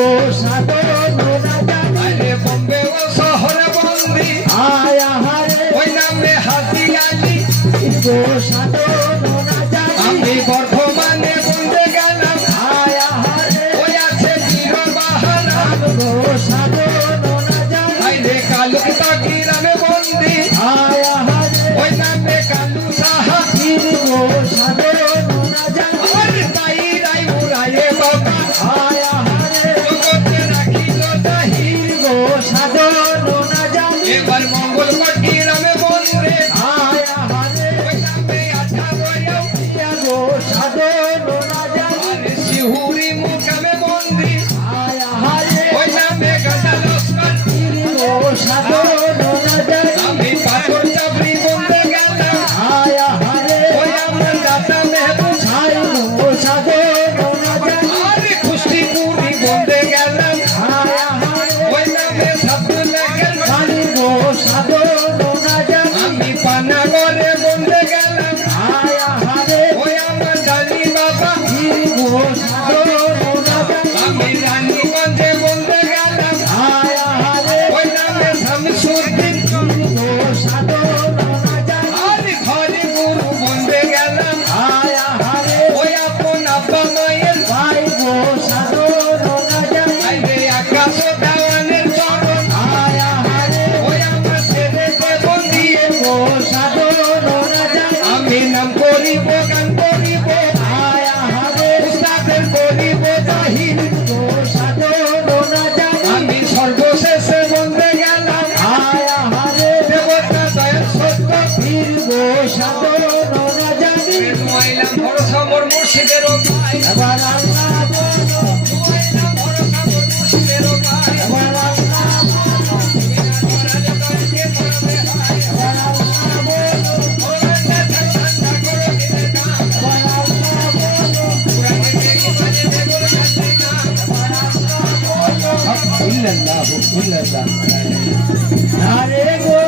গো সাধন রাজা আরে বোম্বে ও শহরে বন্দি আয়া হারে ওই নামে হাতি আলি গো সাধন রাজা আমি বর্ধমানে বন্দে গেলাম আয়া হারে ওই আছে বীর বাহানা গো সাধন রাজা আরে কালুকা গ্রামে বন্দি আয়া হারে ওই নামে কালু সাহা গো সাধন রাজা আরে তাই রাই মুরায়ে বাবা আয়া হারে জগতে রাখিল দাহি গো সাধন রাজা এবার মঙ্গলকোট গ্রামে বন্দে আয়া হারে ওই নামে আঠা বয়াও গো সাধন রাজা আরে শিহুরি মুকামে বন্দি আয়া হারে ওই নামে গাঁদা লস্কর গো সাধন রাজা আমি পাথর চাপড়ি বন্দে গেলাম আয়া হারে ওই আমার দাদা মেহবুব ছাই গো সাধন রাজা আরে খুশিপুরি বন্দে গেলাম আয়া হারে ওই নামে সাবদুল্লাহ গেলাম ছাই গো সাধন রাজা আমি পানাগড়ে বন্দে গেলাম আয়া হারে ওই আমার ডালি বাবা গো সাধন রাজা আমি রানীগঞ্জে বন্দে গেলাম আয়া হারে ওই নামে শামসুদ্দিন গো সাধন রাজা আরে ঘরে গুরু বন্দে গেলাম আয়া হারে ওই আপন আব্বা মায়ের ভাই গো সাধন রাজা আইরে আকাশ দেওয়ানের চরণ আয়া হারে ওই আমার ছেলেকে বন্দিয়ে গো সাধন রাজা আমি নাম করিব গান করিব আয়া হারে উস্তাদের করিব জাহির গো সাধন রাজা আমি সর্বশেষে বন্দে গেলাম আয়া হারে দেবতা দয়াল সত্য বীর গো সাধন রাজা মহিলাম ভরসা মোর মুর্শিদের ভাই এবার আল্লাহ বলো মহিলাম ভরসা মোর মুর্শিদের ভাই এবার আল্লাহ এবার আল্লাহ বলো ইল্লাল্লাহু ইল্লাল্লাহ আরে গো